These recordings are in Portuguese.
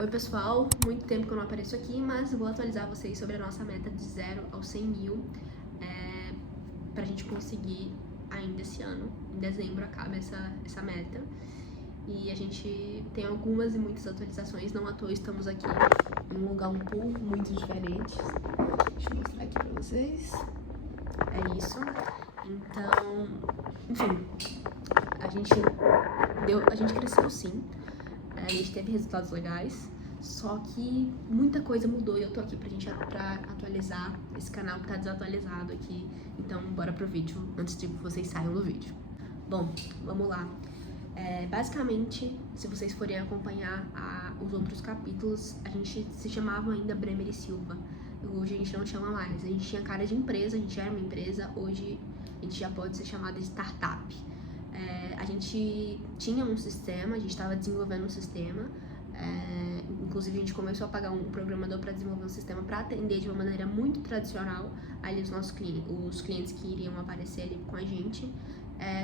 Oi pessoal, muito tempo que eu não apareço aqui, mas vou atualizar vocês sobre a nossa meta de 0 aos 100 mil pra gente conseguir ainda esse ano. Em dezembro acaba essa meta e a gente tem algumas e muitas atualizações, não à toa estamos aqui em um lugar um pouco muito diferente. Deixa eu mostrar aqui pra vocês. É isso. Então, enfim, a gente cresceu sim. A gente teve resultados legais, só que muita coisa mudou e eu tô aqui pra atualizar esse canal que tá desatualizado aqui. Então, bora pro vídeo, antes de vocês saiam do vídeo. Bom, vamos lá. Basicamente, se vocês forem acompanhar os outros capítulos, a gente se chamava ainda Bremer e Silva. Hoje a gente não chama mais. A gente tinha cara de empresa, a gente era uma empresa, hoje a gente já pode ser chamada de startup. A gente tinha um sistema, a gente estava desenvolvendo um sistema, inclusive a gente começou a pagar um programador para desenvolver um sistema para atender de uma maneira muito tradicional ali os clientes que iriam aparecer ali com a gente.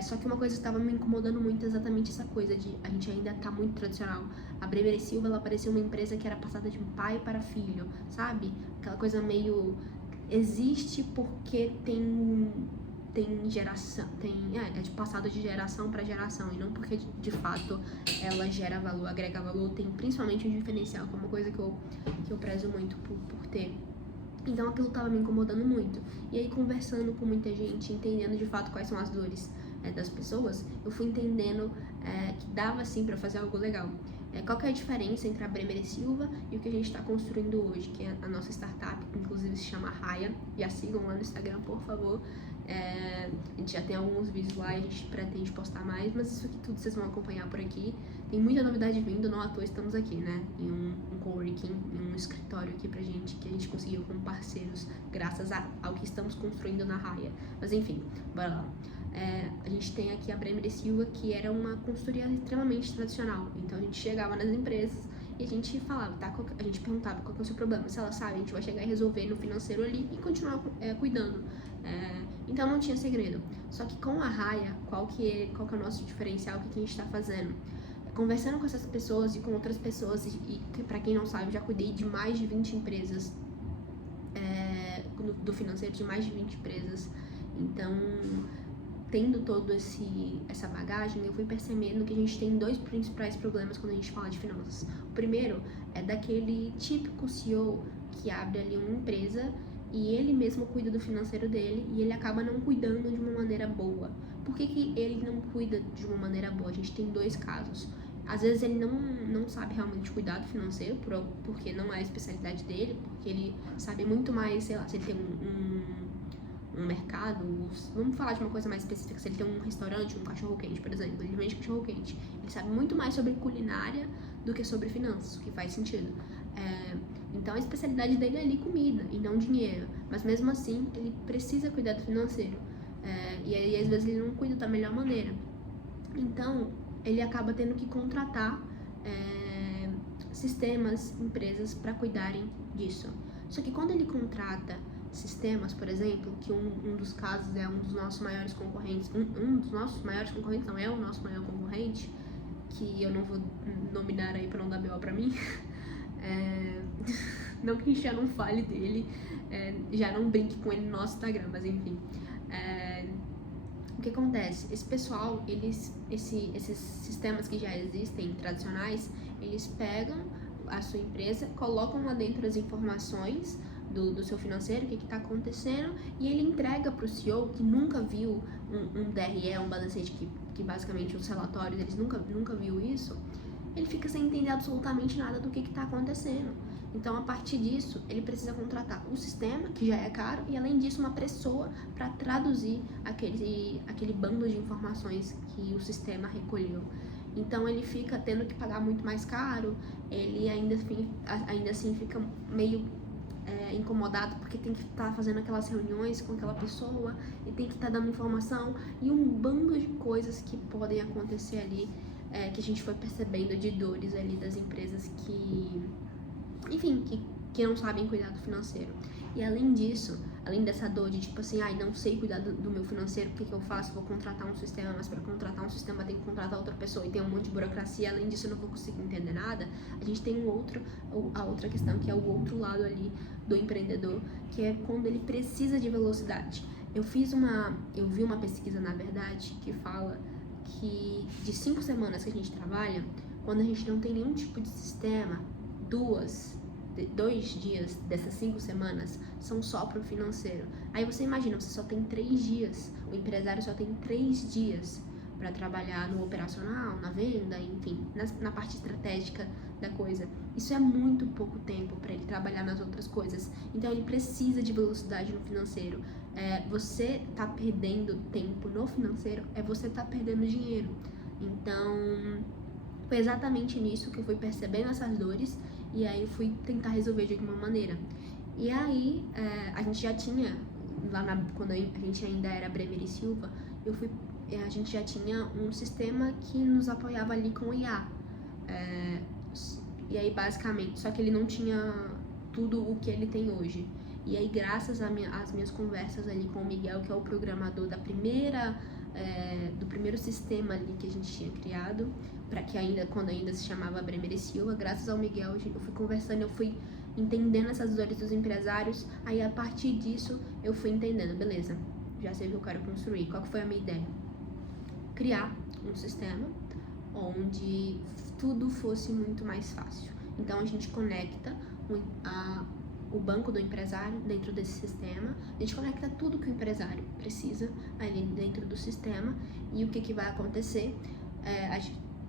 Só que uma coisa estava me incomodando muito, exatamente essa coisa de a gente ainda tá muito tradicional. A Bremer e Silva, ela parecia uma empresa que era passada de pai para filho, sabe? Aquela coisa meio existe porque tem geração, é de passado de geração para geração, e não porque de fato ela gera valor, agrega valor, tem principalmente um diferencial, que é uma coisa que eu prezo muito por ter. Então aquilo tava me incomodando muito. E aí, conversando com muita gente, entendendo de fato quais são as dores das pessoas, eu fui entendendo que dava sim pra fazer algo legal. Qual que é a diferença entre a Bremer e Silva e o que a gente está construindo hoje, que é a nossa startup, que inclusive se chama Raya. Já sigam lá no Instagram, por favor. A gente já tem alguns vídeos lá e a gente pretende postar mais, mas isso aqui tudo vocês vão acompanhar por aqui. Tem muita novidade vindo, não à toa estamos aqui, né? Em um coworking, em um escritório aqui pra gente, que a gente conseguiu como parceiros, graças ao que estamos construindo na Raya. Mas enfim, bora lá. A gente tem aqui a Bremer e Silva, que era uma consultoria extremamente tradicional. Então a gente chegava nas empresas e a gente falava, tá? A gente perguntava qual que é o seu problema. Se ela sabe, a gente vai chegar e resolver no financeiro ali e continuar cuidando. Então não tinha segredo. Só que com a Raya, qual que é o nosso diferencial, o que a gente tá fazendo? Conversando com essas pessoas e com outras pessoas, e pra quem não sabe, eu já cuidei de mais de 20 empresas, do financeiro, de mais de 20 empresas. Então, tendo todo essa bagagem, eu fui percebendo que a gente tem dois principais problemas quando a gente fala de finanças. O primeiro é daquele típico CEO que abre ali uma empresa e ele mesmo cuida do financeiro dele e ele acaba não cuidando de uma maneira boa. Por que ele não cuida de uma maneira boa? A gente tem dois casos. Às vezes ele não sabe realmente cuidar do financeiro, porque não é a especialidade dele, porque ele sabe muito mais, sei lá, se ele tem um mercado, vamos falar de uma coisa mais específica, se ele tem um restaurante, um cachorro-quente, por exemplo, ele vende cachorro-quente, ele sabe muito mais sobre culinária do que sobre finanças, o que faz sentido. Então a especialidade dele é ali comida e não dinheiro, mas mesmo assim ele precisa cuidar do financeiro, e aí às vezes ele não cuida da melhor maneira. Então ele acaba tendo que contratar sistemas, empresas para cuidarem disso. Só que quando ele contrata sistemas, por exemplo, que um dos casos é um dos nossos maiores concorrentes, um dos nossos maiores concorrentes, não é o nosso maior concorrente, que eu não vou nominar aí para não dar BO pra mim, não que a gente já não fale dele, já não brinque com ele no nosso Instagram, mas enfim. O que acontece? Esse pessoal, esses sistemas que já existem, tradicionais, eles pegam a sua empresa, colocam lá dentro as informações do seu financeiro, o que está acontecendo, e ele entrega para o CEO que nunca viu um DRE, um balancete, que basicamente os relatórios, eles nunca viu isso, ele fica sem entender absolutamente nada do que está acontecendo. Então, a partir disso, ele precisa contratar o sistema, que já é caro, e além disso, uma pessoa para traduzir aquele bando de informações que o sistema recolheu. Então, ele fica tendo que pagar muito mais caro, ele ainda assim fica meio incomodado porque tem que estar fazendo aquelas reuniões com aquela pessoa e tem que estar dando informação e um bando de coisas que podem acontecer ali, que a gente foi percebendo de dores ali das empresas que, enfim, que não sabem cuidar do financeiro. E além disso, além dessa dor de tipo assim, ai, não sei cuidar do meu financeiro, o que eu faço? Vou contratar um sistema, mas para contratar um sistema tem que contratar outra pessoa e tem um monte de burocracia, além disso eu não vou conseguir entender nada. A gente tem a outra questão, que é o outro lado ali do empreendedor, que é quando ele precisa de velocidade. Eu vi uma pesquisa, na verdade, que fala que de 5 semanas que a gente trabalha, quando a gente não tem nenhum tipo de sistema, 2 dias dessas 5 semanas são só pro financeiro. Aí você imagina, você só tem 3 dias, o empresário só tem 3 dias para trabalhar no operacional, na venda, enfim, na parte estratégica da coisa. Isso é muito pouco tempo para ele trabalhar nas outras coisas. Então ele precisa de velocidade no financeiro. Você tá perdendo tempo no financeiro, você tá perdendo dinheiro. Então foi exatamente nisso que eu fui percebendo essas dores e aí eu fui tentar resolver de alguma maneira. E aí a gente já tinha, quando a gente ainda era Bremer e Silva, a gente já tinha um sistema que nos apoiava ali com o IA. E aí basicamente, só que ele não tinha tudo o que ele tem hoje. E aí graças às minhas conversas ali com o Miguel, que é o programador do primeiro sistema ali que a gente tinha criado, quando ainda se chamava Bremer e Silva, graças ao Miguel eu fui conversando, eu fui entendendo essas dores dos empresários, aí a partir disso eu fui entendendo, beleza, já sei o que eu quero construir. Qual que foi a minha ideia? Criar um sistema onde tudo fosse muito mais fácil. Então a gente conecta o banco do empresário dentro desse sistema, a gente conecta tudo que o empresário precisa ali dentro do sistema, e o que vai acontecer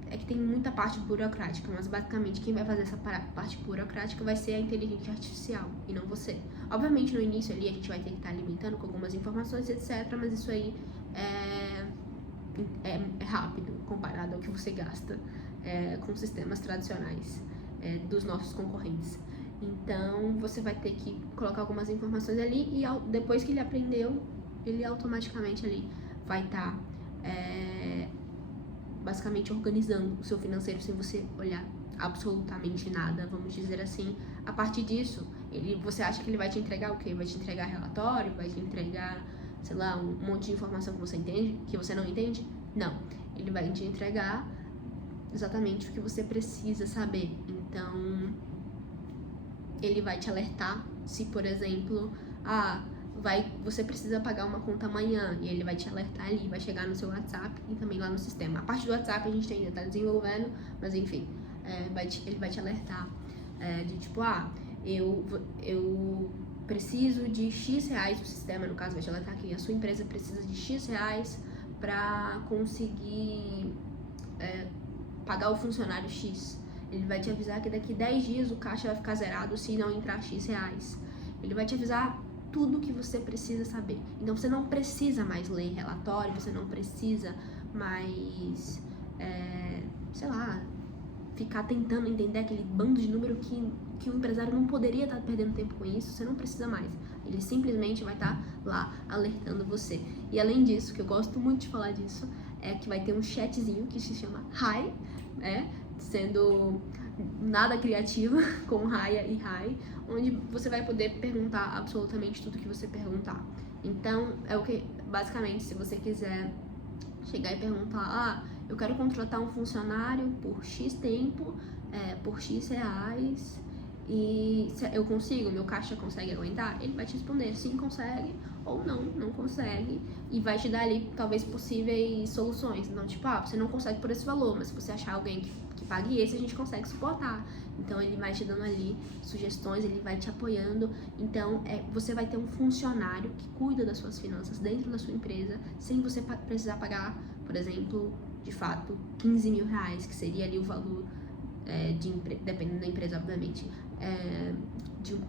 é que tem muita parte burocrática, mas basicamente quem vai fazer essa parte burocrática vai ser a inteligência artificial e não você. Obviamente no início ali a gente vai ter que estar alimentando com algumas informações, etc, mas isso aí é rápido comparado ao que você gasta com sistemas tradicionais dos nossos concorrentes. Então você vai ter que colocar algumas informações ali e depois que ele aprendeu, ele automaticamente ali vai estar basicamente organizando o seu financeiro sem você olhar absolutamente nada, vamos dizer assim. A partir disso, você acha que ele vai te entregar o quê? Vai te entregar relatório? Vai te entregar, sei lá, um monte de informação que você entende, que você não entende? Não, ele vai te entregar exatamente o que você precisa saber. Então ele vai te alertar se, por exemplo, você precisa pagar uma conta amanhã, e ele vai te alertar ali, vai chegar no seu WhatsApp e também lá no sistema. A parte do WhatsApp a gente ainda tá desenvolvendo, mas enfim, ele vai te alertar de tipo, eu preciso de X reais, o sistema, no caso, vai te alertar que a sua empresa precisa de X reais para conseguir pagar o funcionário X. Ele vai te avisar que daqui 10 dias o caixa vai ficar zerado se não entrar X reais. Ele vai te avisar tudo que você precisa saber. Então você não precisa mais ler relatório, você não precisa mais, sei lá, ficar tentando entender aquele bando de número que o empresário não poderia estar perdendo tempo com isso. Você não precisa mais. Ele simplesmente vai estar lá alertando você. E além disso, que eu gosto muito de falar disso, é que vai ter um chatzinho que se chama Hi, sendo nada criativa, com Raya e Hi, onde você vai poder perguntar absolutamente tudo que você perguntar. Então, é o que, basicamente, se você quiser chegar e perguntar, eu quero contratar um funcionário por X tempo, por X reais, e eu consigo, meu caixa consegue aguentar? Ele vai te responder, sim, consegue, ou não consegue, e vai te dar ali, talvez, possíveis soluções. Então, tipo, você não consegue por esse valor, mas se você achar alguém que pague esse, a gente consegue suportar. Então, ele vai te dando ali sugestões, ele vai te apoiando. Então, você vai ter um funcionário que cuida das suas finanças dentro da sua empresa, sem você precisar pagar, por exemplo, de fato, 15 mil reais, que seria ali o valor, dependendo da empresa, obviamente,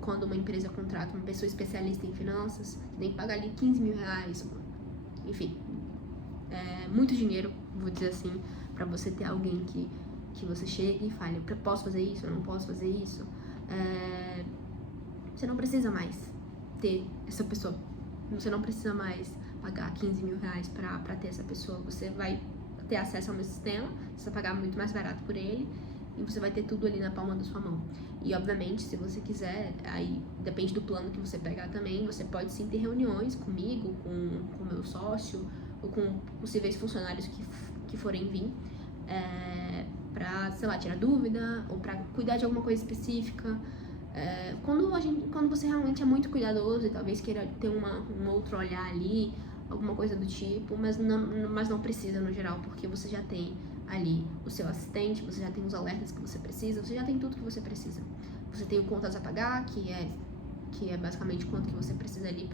quando uma empresa contrata uma pessoa especialista em finanças, tem que pagar ali 15 mil reais, enfim, muito dinheiro, vou dizer assim, para você ter alguém que você chega e fale, posso fazer isso, eu não posso fazer isso. Você não precisa mais ter essa pessoa, você não precisa mais pagar 15 mil reais para ter essa pessoa. Você vai ter acesso ao meu sistema, você vai pagar muito mais barato por ele, e você vai ter tudo ali na palma da sua mão. E obviamente, se você quiser, aí depende do plano que você pegar também, você pode sim ter reuniões comigo, com o meu sócio, ou com possíveis funcionários que forem vir, pra, sei lá, tirar dúvida, ou pra cuidar de alguma coisa específica. Quando você realmente é muito cuidadoso e talvez queira ter um outro olhar ali, alguma coisa do tipo, mas não precisa no geral, porque você já tem ali o seu assistente, você já tem os alertas que você precisa, você já tem tudo que você precisa. Você tem o contas a pagar, que é basicamente quanto que você precisa ali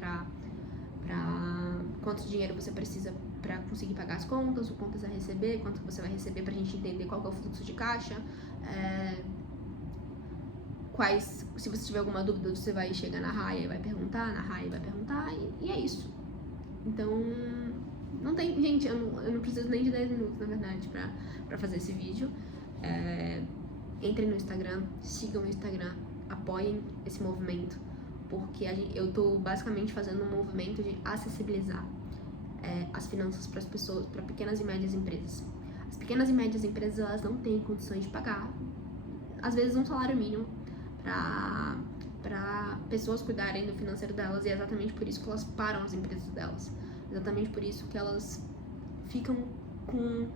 quanto dinheiro você precisa para conseguir pagar as contas, o contas a receber, quanto você vai receber pra gente entender qual que é o fluxo de caixa, se você tiver alguma dúvida, você vai chegar na Raia e vai perguntar, e é isso. Então, não tem, gente, eu não preciso nem de 10 minutos, na verdade, pra fazer esse vídeo. Entrem no Instagram, sigam o Instagram, apoiem esse movimento, porque eu tô basicamente fazendo um movimento de acessibilizar as finanças para as pessoas, para pequenas e médias empresas. As pequenas e médias empresas, elas não têm condições de pagar, às vezes, um salário mínimo para pessoas cuidarem do financeiro delas, e é exatamente por isso que elas param as empresas delas. Exatamente por isso que elas ficam com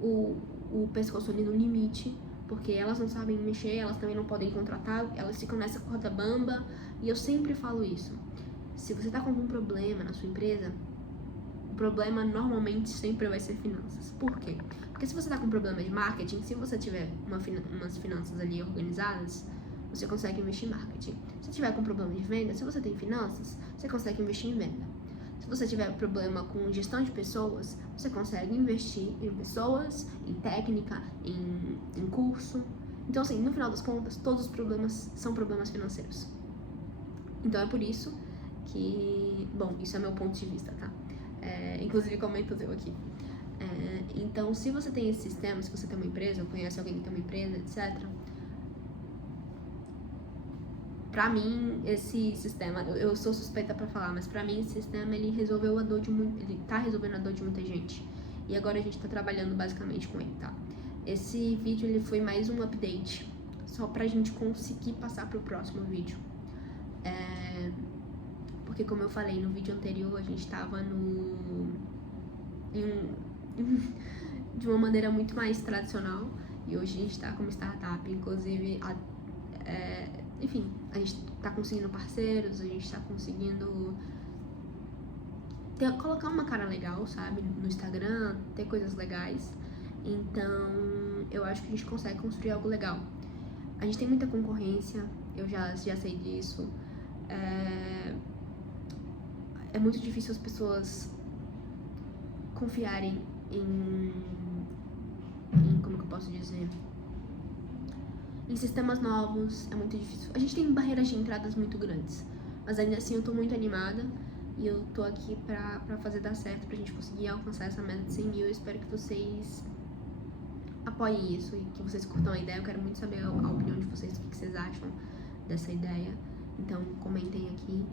o pescoço ali no limite, porque elas não sabem mexer, elas também não podem contratar, elas ficam nessa corda bamba, e eu sempre falo isso. Se você tá com algum problema na sua empresa, o problema normalmente sempre vai ser finanças. Por quê? Porque se você tá com problema de marketing, se você tiver umas finanças ali organizadas, você consegue investir em marketing. Se tiver com problema de venda, se você tem finanças, você consegue investir em venda. Se você tiver problema com gestão de pessoas, você consegue investir em pessoas, em técnica, em curso. Então, assim, no final das contas, todos os problemas são problemas financeiros. Então é por isso que... Bom, isso é meu ponto de vista, tá? Inclusive, comenta o teu aqui. Então, se você tem esse sistema, se você tem uma empresa, ou conhece alguém que tem uma empresa, etc., pra mim, esse sistema, eu sou suspeita pra falar, mas pra mim esse sistema, ele tá resolvendo a dor de muita gente. E agora a gente tá trabalhando basicamente com ele, tá? Esse vídeo, ele foi mais um update, só pra gente conseguir passar pro próximo vídeo. Porque como eu falei no vídeo anterior, a gente tava de uma maneira muito mais tradicional, e hoje a gente tá como startup, inclusive, enfim, a gente tá conseguindo parceiros, a gente tá conseguindo colocar uma cara legal, sabe, no Instagram, ter coisas legais. Então, eu acho que a gente consegue construir algo legal. A gente tem muita concorrência, eu já sei disso. É muito difícil as pessoas confiarem em como que eu posso dizer? Em sistemas novos, é muito difícil. A gente tem barreiras de entradas muito grandes, mas ainda assim eu tô muito animada e eu tô aqui pra fazer dar certo, pra gente conseguir alcançar essa meta de 100 mil. Eu espero que vocês apoiem isso e que vocês curtam a ideia. Eu quero muito saber a opinião de vocês, o que vocês acham dessa ideia. Então comentem aqui,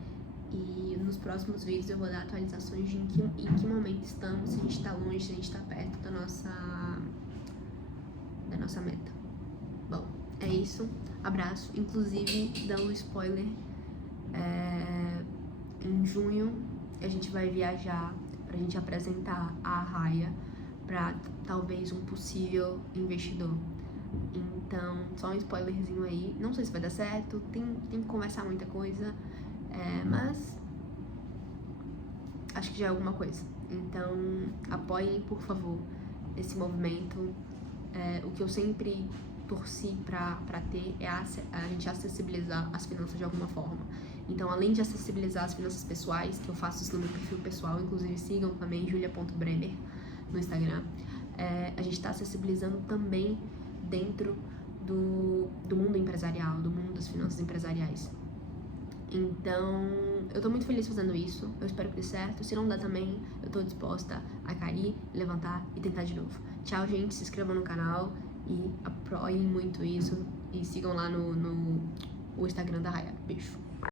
e nos próximos vídeos eu vou dar atualizações de em que momento estamos, se a gente tá longe, se a gente tá perto da nossa meta. Bom, é isso, abraço. Inclusive, dando spoiler, em junho a gente vai viajar pra gente apresentar a Raia pra talvez um possível investidor. Então, só um spoilerzinho aí, não sei se vai dar certo, tem que conversar muita coisa, mas acho que já é alguma coisa. Então, apoiem, por favor, esse movimento. O que eu sempre torci pra ter é a gente acessibilizar as finanças de alguma forma. Então, além de acessibilizar as finanças pessoais, que eu faço isso no meu perfil pessoal, inclusive sigam também julia.bremer no Instagram, a gente tá acessibilizando também dentro do mundo empresarial, do mundo das finanças empresariais. Então, eu tô muito feliz fazendo isso, eu espero que dê certo. Se não der também, eu tô disposta a cair, levantar e tentar de novo. Tchau, gente, se inscrevam no canal e apoiem muito isso, e sigam lá no Instagram da Raia. Beijo.